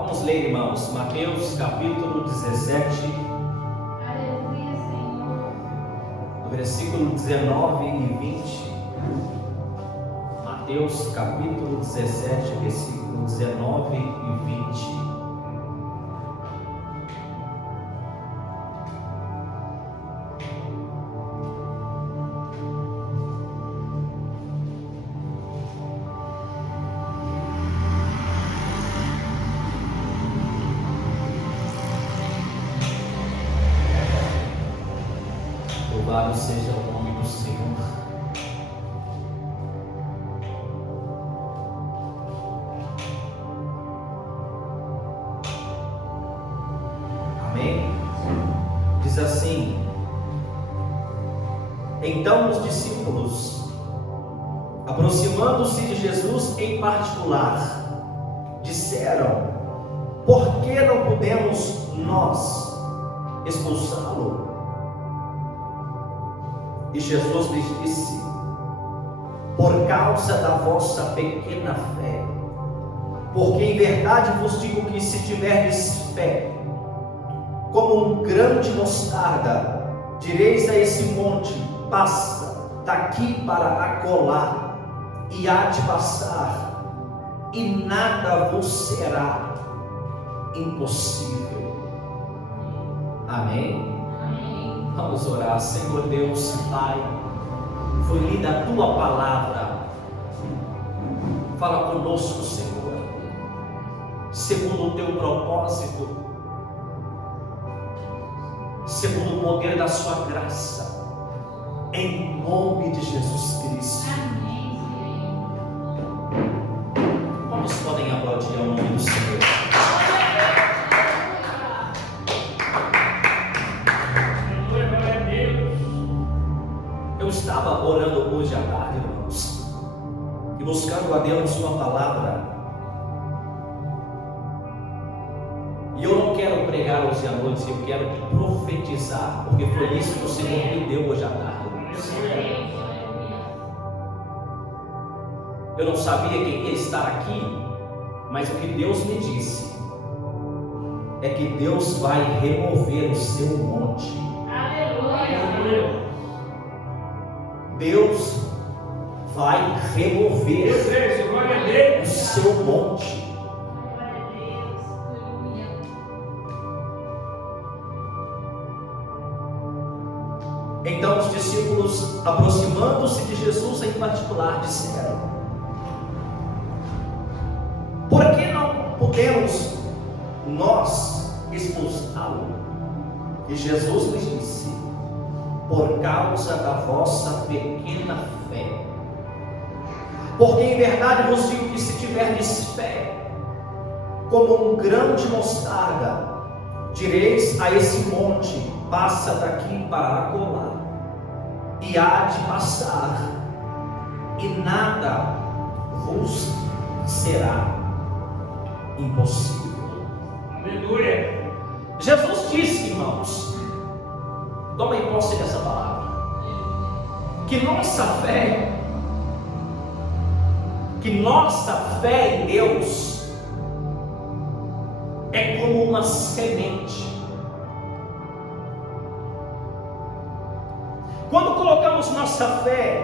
Vamos ler, irmãos, Mateus capítulo 17, Aleluia, Senhor. do versículo 19 e 20. Mateus capítulo 17, versículo 19 e 20. Louvado seja o nome do Senhor. Amém? Diz assim: então os discípulos, aproximando-se de Jesus em particular, disseram: por que não podemos nós expulsá-lo? E Jesus lhes disse: por causa da vossa pequena fé. Porque em verdade vos digo que se tiverdes fé, como um grão de mostarda, direis a esse monte: passa daqui para acolá, e há de passar, e nada vos será impossível. Amém? Vamos orar. Senhor Deus, Pai, foi lida a Tua palavra. Fala conosco, Senhor, segundo o Teu propósito, segundo o poder da Sua graça, em nome de Jesus Cristo. Amém, Senhor. Quantos podem aplaudir ao nome do Senhor? Eu estava orando hoje à tarde, irmãos, e buscando a Deus Sua palavra. E eu não quero pregar hoje à noite, eu quero profetizar, porque foi isso que o Senhor me deu hoje à tarde, irmãos. Eu não sabia quem ia estar aqui, mas o que Deus me disse é que Deus vai remover o seu monte. Aleluia. Deus vai remover o seu monte. Glória a Deus. Aleluia. Então os discípulos, aproximando-se de Jesus em particular, disseram: por que não podemos nós expulsá-lo? E Jesus lhes disse: por causa da vossa pequena fé. Porque em verdade vos digo que se tiverdes fé, como um grão de mostarda, direis a esse monte: passa daqui para acolá, e há de passar, e nada vos será impossível. Aleluia. Jesus disse, irmãos, tomem posse dessa palavra, que nossa fé em Deus é como uma semente. Quando colocamos nossa fé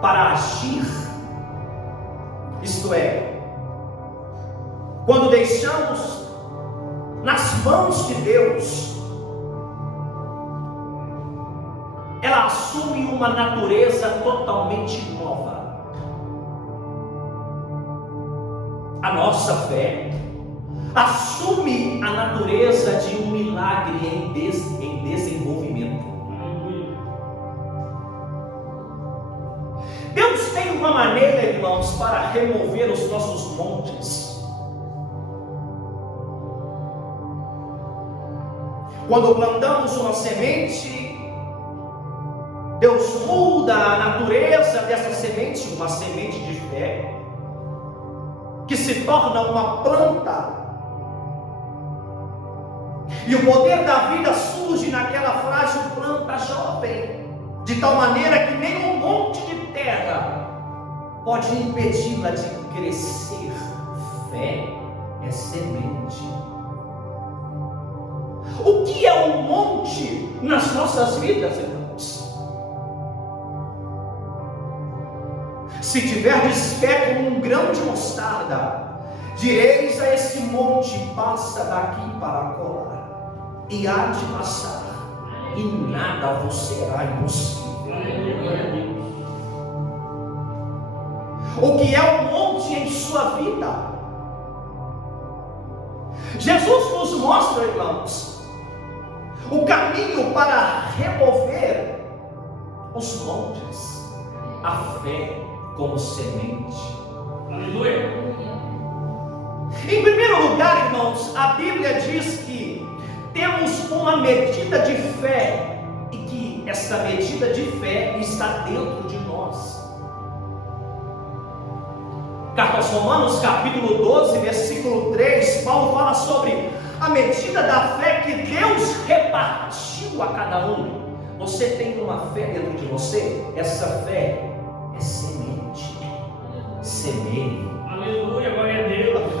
para agir, isto é, quando deixamos nas mãos de Deus, ela assume uma natureza totalmente nova. A nossa fé assume a natureza de um milagre em desenvolvimento. Deus tem uma maneira, irmãos, para remover os nossos montes. Quando plantamos uma semente, Deus muda a natureza dessa semente, uma semente de fé, que se torna uma planta, e o poder da vida surge naquela frágil planta jovem, de tal maneira que nem um monte de terra pode impedi-la de crescer. Fé é semente. O que é um monte nas nossas vidas, irmãos? Se tiverdes fé como um grão de mostarda, direis a esse monte: passa daqui para colar, e há de passar, e nada vos será impossível. O que é um monte em sua vida? Jesus nos mostra, irmãos, o caminho para remover os montes. A fé como semente. Aleluia. Em primeiro lugar, irmãos, a Bíblia diz que temos uma medida de fé, e que essa medida de fé está dentro de nós. Carta aos Romanos, capítulo 12, versículo 3, Paulo fala sobre a medida da fé que Deus repartiu a cada um. Você tem uma fé dentro de você? Essa fé é semente. Semeie. Aleluia, glória a Deus.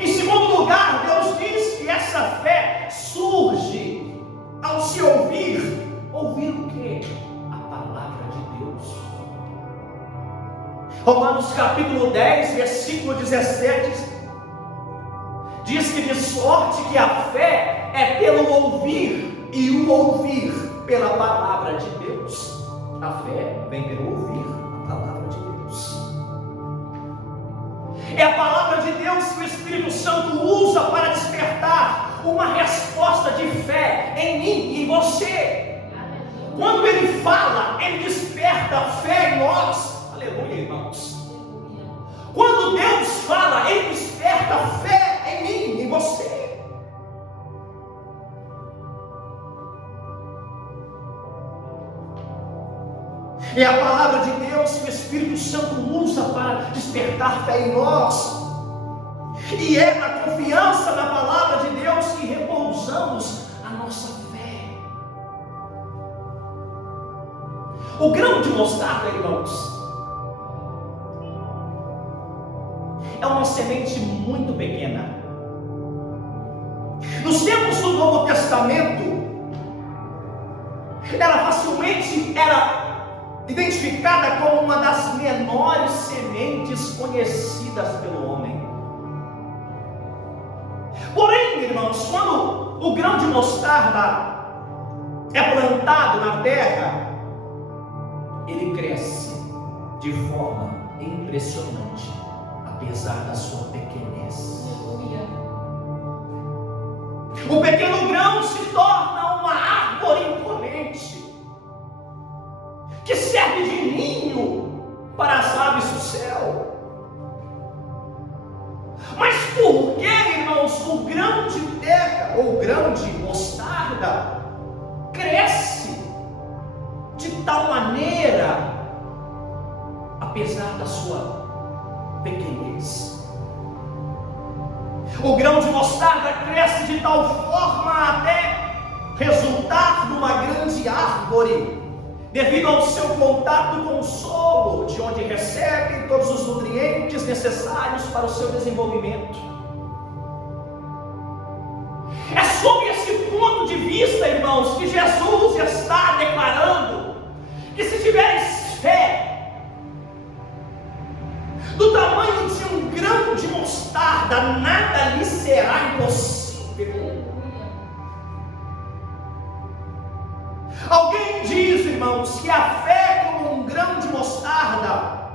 Em segundo lugar, Deus diz que essa fé surge ao se ouvir. Ouvir o quê? A palavra de Deus. Romanos capítulo 10, versículo 17, diz que de sorte que a fé é pelo ouvir, e o ouvir pela palavra de Deus. A fé vem pelo ouvir a palavra de Deus. É a palavra de Deus que o Espírito Santo usa para despertar uma resposta de fé em mim e em você. Quando Ele fala, Ele desperta a fé em nós. Aleluia, irmãos. Quando Deus fala, Ele desperta a fé em mim e em você. É a palavra de Deus que o Espírito Santo usa para despertar fé em nós. E é na confiança na palavra de Deus que repousamos a nossa fé. O grão de mostarda, irmãos, é uma semente muito pequena. Nos tempos do Novo Testamento, ela facilmente era identificada como uma das menores sementes conhecidas pelo homem. Porém, irmãos, quando o grão de mostarda é plantado na terra, ele cresce de forma impressionante, apesar da sua pequenez. O pequeno grão se torna uma árvore imponente, que serve de ninho para as aves do céu. Mas por que, irmãos, o grão de terra, ou grão de mostarda, cresce de tal maneira, apesar da sua pequenez? O grão de mostarda cresce de tal forma até resultar numa grande árvore, devido ao seu contato com o solo, de onde recebe todos os nutrientes necessários para o seu desenvolvimento. É sob esse ponto de vista, irmãos, que Jesus está declarando que se tiveres fé do tamanho de um grão de mostarda, nada lhe será impossível. Alguém diz, irmãos, que a fé como um grão de mostarda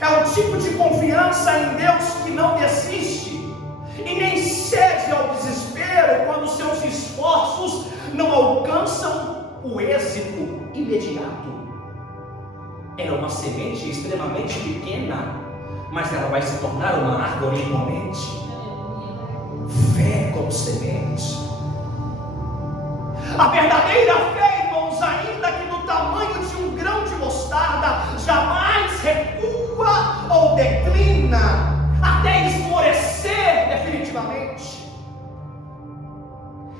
é o tipo de confiança em Deus que não desiste e nem cede ao desespero quando seus esforços não alcançam o êxito imediato. É uma semente extremamente pequena, mas ela vai se tornar uma árvore imponente. Fé como semente. A verdadeira fé, irmãos, ainda que do tamanho de um grão de mostarda, jamais recua ou declina até esmorecer definitivamente.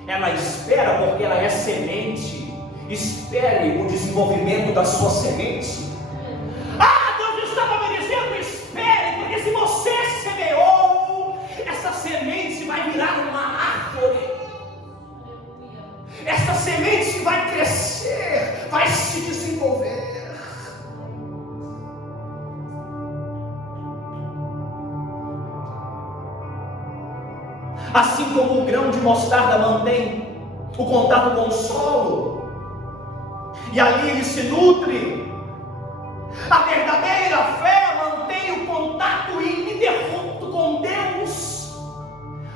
Ela espera porque ela é semente. Espere o desenvolvimento da sua semente. Ah, Deus estava me dizendo: espere, porque se você Assim como o grão de mostarda mantém o contato com o solo, e ali ele se nutre, a verdadeira fé mantém o contato ininterrupto com Deus,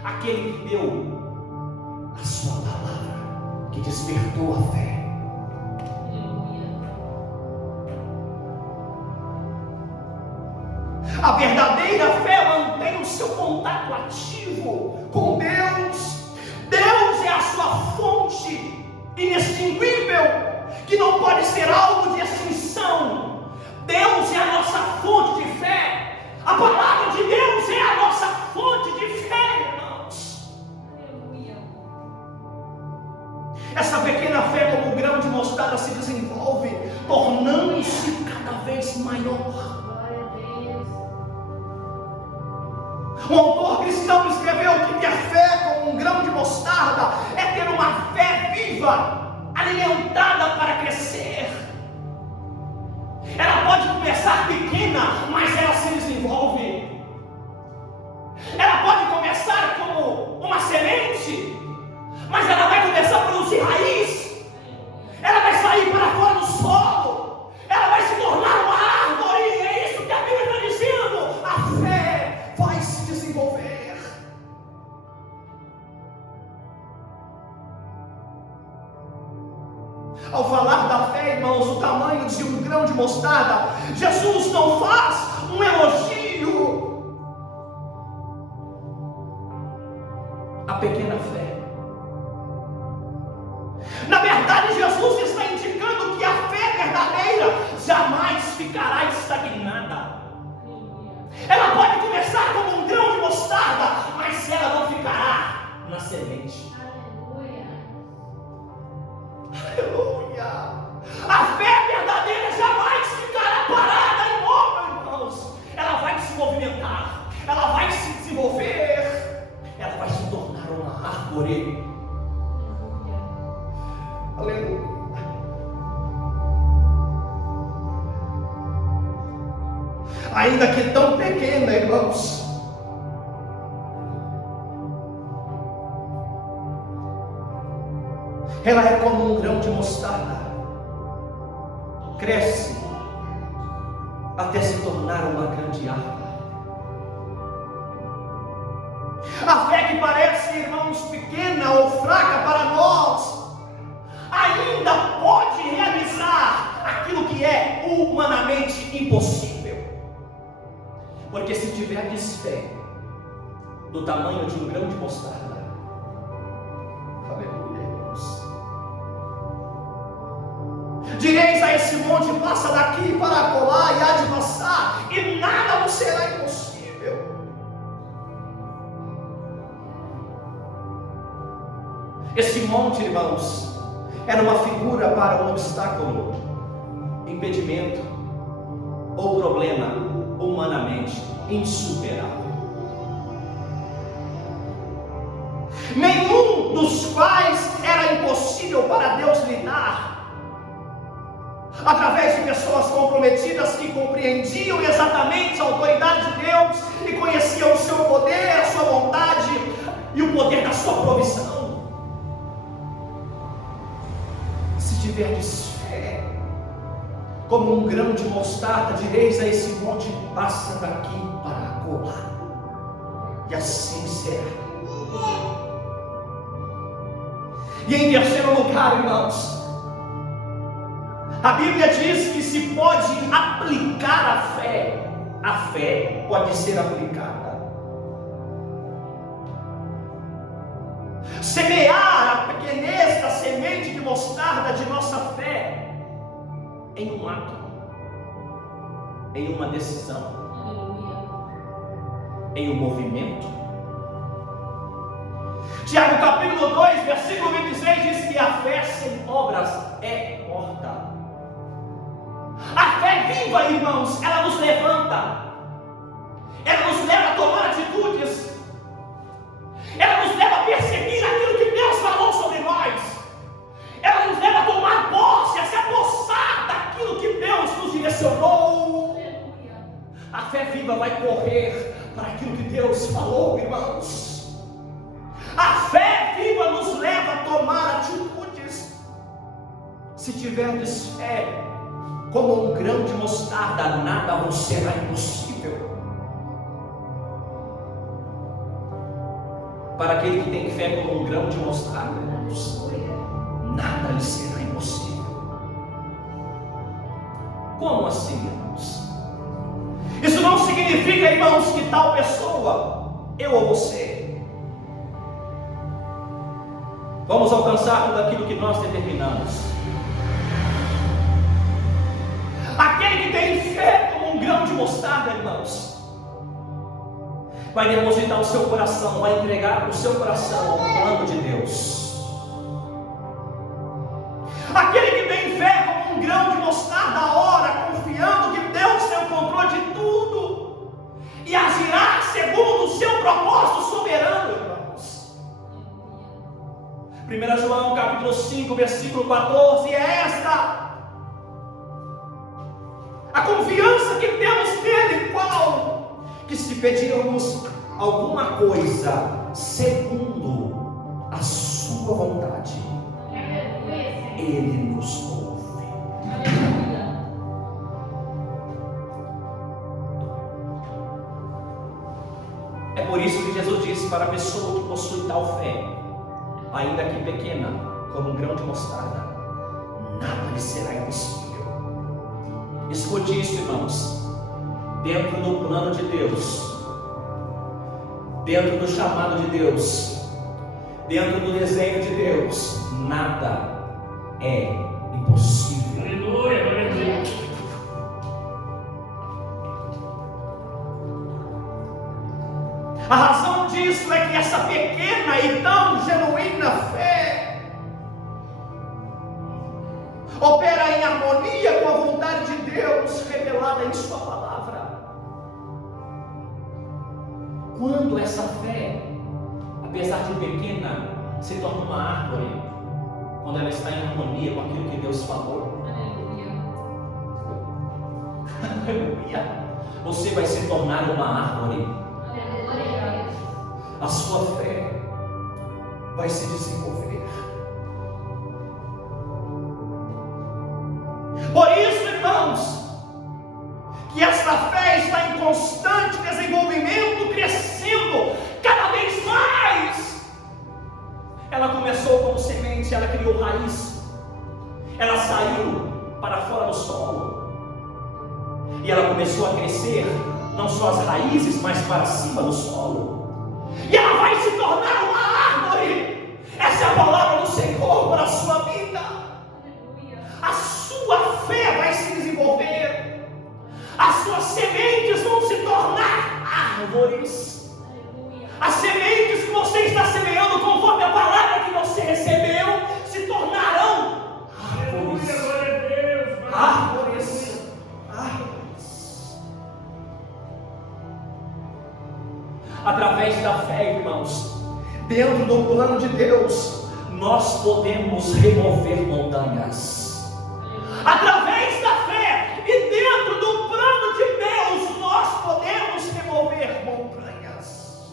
aquele que deu a sua palavra, que despertou a fé. A verdadeira fé mantém o seu contato ativo com Deus. Deus é a sua fonte inextinguível, que não pode ser alvo de extinção. Deus é a nossa fonte de fé. A palavra de Deus é a nossa fonte de fé, irmãos. Essa pequena fé, como um grão de mostarda, se desenvolve, tornando-se cada vez maior. O autor cristão escreveu que ter fé como um grão de mostarda é ter uma fé viva, alimentada para crescer. Ela pode começar pequena, mas ela se desenvolve. Ela pode começar como uma semente, mas ela vai começar a produzir raiz. Ela vai sair para fora do solo. Ela vai se tornar uma árvore. É isso que a Bíblia está dizendo. A fé vai se desenvolver. Ao falar da fé, irmãos, o tamanho de um grão de mostarda, Jesus não faz um elogio à pequena fé. Na verdade, Jesus está indicando que a fé verdadeira jamais ficará estagnada. Ela pode começar como um grão de mostarda, mas ela não ficará na semente. Aleluia! A fé verdadeira jamais ficará parada, imóvel, irmãos. Ela vai se movimentar, ela vai se desenvolver, ela vai se tornar uma árvore. Aleluia! Ainda que tão pequena, irmãos, ela é como um grão de mostarda, cresce até se tornar uma grande árvore. A fé que parece, irmãos, pequena ou fraca para nós, ainda pode realizar aquilo que é humanamente impossível. Porque se tiverdes fé do tamanho de um grão de mostarda, aleluia, irmãos, direis a esse monte: passa daqui para acolá, e há de passar, e nada vos será impossível. Esse monte, irmãos, era uma figura para um obstáculo, impedimento ou problema humanamente insuperável, nenhum dos quais era impossível para Deus lidar, através de pessoas comprometidas que compreendiam exatamente a autoridade de Deus e conheciam o seu poder, a sua vontade e o poder da sua provisão. Se tiverdes fé como um grão de mostarda, direis a esse monte: passa daqui para acolá, e assim será. E em terceiro lugar, irmãos, a Bíblia diz que se pode aplicar a fé pode ser aplicada. Semear a pequenez da semente de mostarda de nossa fé em um ato, em uma decisão, em um movimento. Tiago capítulo 2, versículo 26 diz que a fé sem obras é morta. A fé viva, irmãos, ela nos levanta, ela nos leva a tomar atitudes, ela nos leva a perseguir aquilo que Deus falou sobre nós, ela nos leva a tomar posse, a se apossar daquilo que Deus nos direcionou. A fé viva vai correr para aquilo que Deus falou, irmãos. se tiverdes fé como um grão de mostarda, nada vos será impossível. Para aquele que tem fé como um grão de mostarda, irmãos, nada lhe será impossível. Como assim, irmãos? Isso não significa, irmãos, que tal pessoa, eu ou você, vamos alcançar tudo aquilo que nós determinamos. Aquele que tem fé como um grão de mostarda, irmãos, vai depositar o seu coração, vai entregar o seu coração ao plano de Deus. Aquele que tem fé como um grão de mostarda, ora, confiando que Deus tem o controle de tudo e agirá segundo o seu propósito soberano, irmãos. 1 João capítulo 5, versículo 14, é esta a confiança que temos nele, qual? Que se pedirmos alguma coisa segundo a sua vontade, ele nos ouve. É por isso que Jesus disse para a pessoa que possui tal fé, ainda que pequena, como um grão de mostarda, nada lhe será impossível. Escute isso, irmãos. Dentro do plano de Deus, dentro do chamado de Deus, dentro do desenho de Deus, nada é impossível. Aleluia, glória a Deus. A razão disso é que essa pequena e tão genuína fé opera em harmonia com a vontade de Deus revelada em sua palavra. Quando essa fé, apesar de pequena, se torna uma árvore, quando ela está em harmonia com aquilo que Deus falou, aleluia, você vai se tornar uma árvore. A sua fé vai se desenvolver. Por isso, irmãos, que esta fé está em constante desenvolvimento, crescendo cada vez mais. Ela começou como semente, ela criou raiz, ela saiu para fora do solo, e ela começou a crescer, não só as raízes, mas para cima do solo, e ela vai se tornar uma árvore. Essa é a palavra do Senhor para a sua vida. A sua fé vai se desenvolver, as suas sementes vão se tornar árvores. As sementes que você está semeando conforme a palavra que você recebeu se tornarão árvores. Aleluia, glória a Deus. Árvores. Árvores. Através da fé, irmãos, dentro do plano de Deus, nós podemos remover montanhas. Através da fé e dentro do plano de Deus, nós podemos remover montanhas.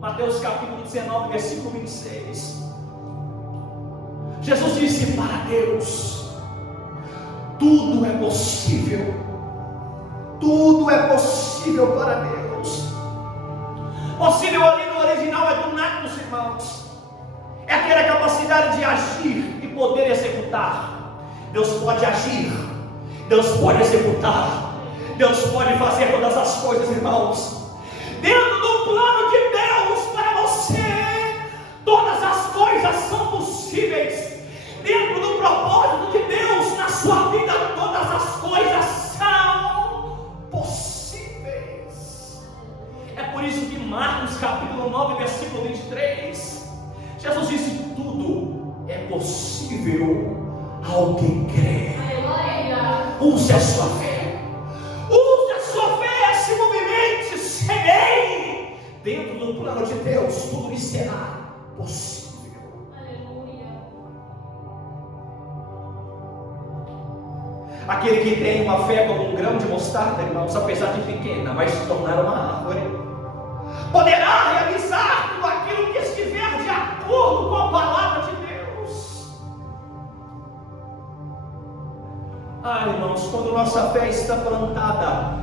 Mateus capítulo 19, versículo 26. Jesus disse: para Deus tudo é possível. Tudo é possível para Deus. Possível ali no original é dunamis, irmãos. É ter a capacidade de agir e poder executar. Deus pode agir, Deus pode executar, Deus pode fazer todas as coisas, irmãos. Dentro do plano de Deus para você, todas as coisas são possíveis. Dentro do propósito de Deus na sua vida, todas as coisas são possíveis. É por isso que Marcos capítulo 9, versículo 23, Jesus disse: tudo é possível ao que crê. Use a sua fé. Use a sua fé, se movimente, semeie. Dentro do plano de Deus, tudo lhe será possível. Aquele que tem uma fé como um grão de mostarda, irmãos, apesar de pequena, vai se tornar uma árvore. Poderá realizar tudo aquilo que estiver de acordo com a palavra de Deus. irmãos, quando nossa fé está plantada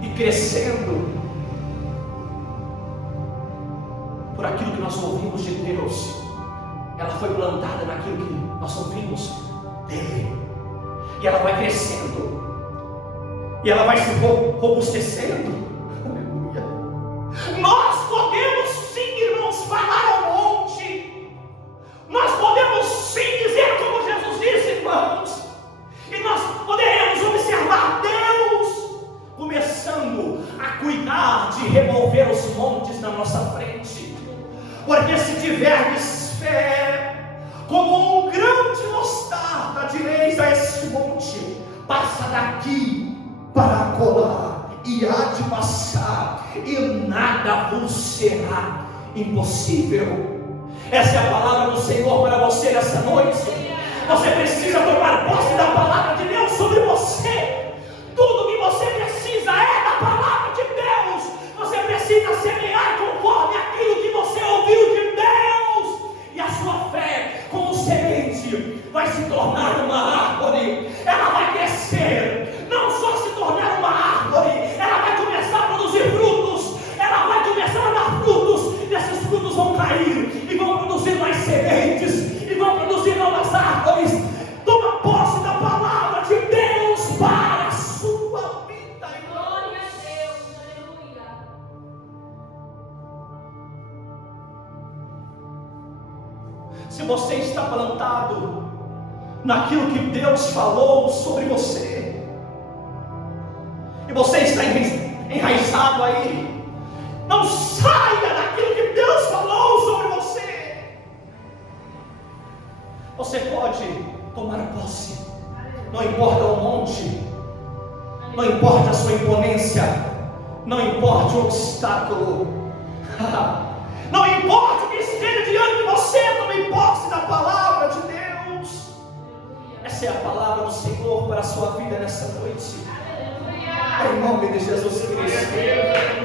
e crescendo por aquilo que nós ouvimos de Deus, ela foi plantada naquilo que nós ouvimos dele, e ela vai crescendo, e ela vai se robustecendo. Aleluia. Nós podemos sim, irmãos, falar ao monte, nós podemos sim dizer como Jesus disse, irmãos, e nós poderemos observar Deus começando a cuidar de remover os montes na nossa frente, porque se tiverdes fé como um grão de mostarda, direis a este monte: passa daqui para acolá, e há de passar, e nada vos será impossível. Essa é a palavra do Senhor para você nessa noite. Você precisa tomar posse da palavra de Deus sobre você. Tudo que você precisa é da palavra de Deus. Você precisa semear conforme aquilo que você ouviu de Deus, e a sua fé, como semente, vai se tornar uma árvore. Ela vai crescer, não só se tornar uma árvore, ela vai começar a produzir frutos, ela vai começar a dar frutos, e esses frutos vão cair, e vão produzir mais sementes, e vão produzir novas árvores. Toma posse da palavra de Deus para a sua vida. Glória a Deus, aleluia. Se você está plantado naquilo que Deus falou sobre você, e você está enraizado aí, não saia daquilo que Deus falou sobre você. Você pode tomar posse, não importa o monte, não importa a sua imponência, não importa o obstáculo, não importa o que esteja diante de você, tome posse da palavra de Deus. Essa é a palavra do Senhor para a sua vida nessa noite, em nome de Jesus Cristo.